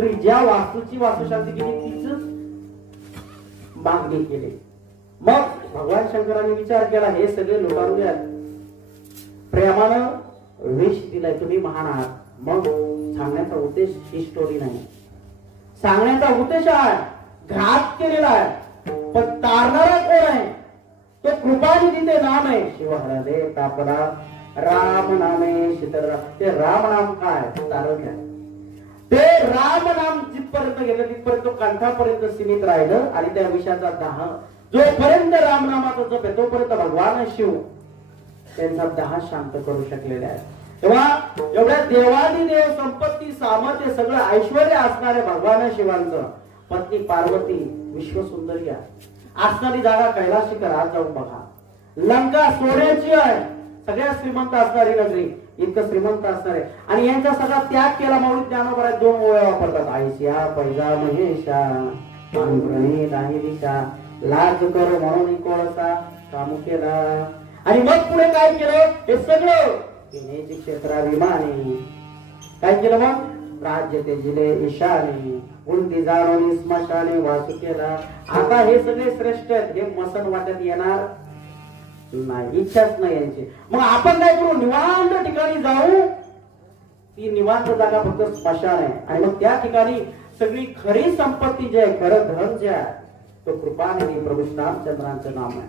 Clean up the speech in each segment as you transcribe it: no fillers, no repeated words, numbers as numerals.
ज्या वास्तूची वास्तुशांती केली तीच मागणी केली. मग भगवान शंकरांनी विचार केला, हे सगळे लुटारूया, प्रेमानं विष दिलाय, तुम्ही महान आहात. मग सांगण्याचा उद्देश ही स्टोरी नाही, सांगण्याचा उद्देश आहे घात केलेला आहे, पण तारणारा कोण आहे? तो कृपानिधी ते नाम आहे, शिवहरदे तापला राम नामे शीतल. ते राम नाम काय तारण्या, ते राम नाम जिथपर्यंत गेलं तिथपर्यंत कंठापर्यंत सीमित राहिलं. आणि त्या विषयाचा दाह जोपर्यंत राम नामाचा जप आहे तोपर्यंत भगवान शिव त्यांचा दाह शांत करू शकलेले आहे. तेव्हा एवढ्या देवादिदेव संपत्ती सामर्थ्य सगळं ऐश्वर्य असणारे भगवान शिवांचं पत्नी पार्वती विश्वसुंदरी असणारी जागा कैलाशिखर आज जाऊन बघा. लंका सोन्याची आहे, सगळ्या श्रीमंत असणारी नगरी, इतकं श्रीमंत असणारे. आणि यांचा सगळा त्याग केला. माऊली ज्ञानोबा 2 ओव्या वापरतात, आयशिया पैजा महेशा प्रणित आहे दिशा लाज कर म्हणून कोळसा कामू केला. आणि मग पुढे काय केलं? हे सगळं पिण्याची क्षेत्राभिमानी काय केलं? मग राज्य ते जिले ईशाने उंदी जाणून स्मशाने वासू केला. आता हे सगळे श्रेष्ठ आहेत, हे मसन वाटत येणार नाही, इच्छाच नाही यांची. मग आपण काय करू? निवांत ठिकाणी जाऊ. ती निवांत जागा फक्त स्मशान आहे. आणि मग त्या ठिकाणी सगळी खरी संपत्ती जे आहे, खरं धन जे आहे, तो कृपानिधी प्रभू रामचंद्रांचं नाम आहे.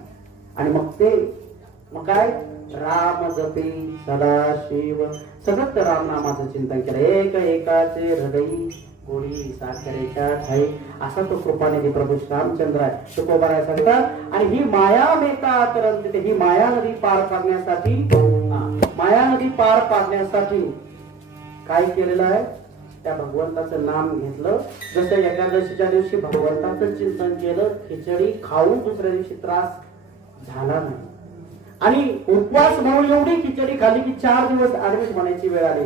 आणि मग काय? राम जपी सदा शिव, सतत राम नामाचं चिंतन केलं. एक एकाचे हृदयी गोडी साखरेच्या ठाई, असा तो कृपानिधी प्रभू रामचंद्र आहे. तुकोबाराय सांगतात. आणि ही माया मेता तरंत, ही माया नदी पार पाडण्यासाठी, माया नदी पार पाडण्यासाठी काय केलेलं आहे? त्या भगवंताचं नाम घेतलं. जसं एकादशीच्या दिवशी भगवंताचं चिंतन केलं, खिचडी खाऊन दुसऱ्या दिवशी त्रास झाला नाही. आणि उपवास म्हणून एवढी खिचडी खाली की 4 दिवस ऍडमिट होण्याची वेळ आली.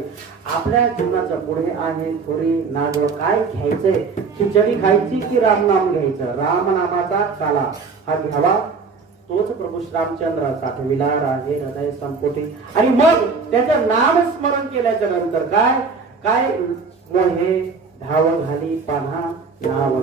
आपल्या जीवनाच्या पुढे आहे थोडी नागव, काय घ्यायचंय? खिचडी खायची की रामनाम घ्यायचं? रामनामाचा काला हा घ्यावा, तोच प्रभू रामचंद्र साठविला आहे हृदय संपोटी. आणि मग त्याचं नाम स्मरण केल्याच्या नंतर काय काय मोहे धाव घाली पान्हा नाव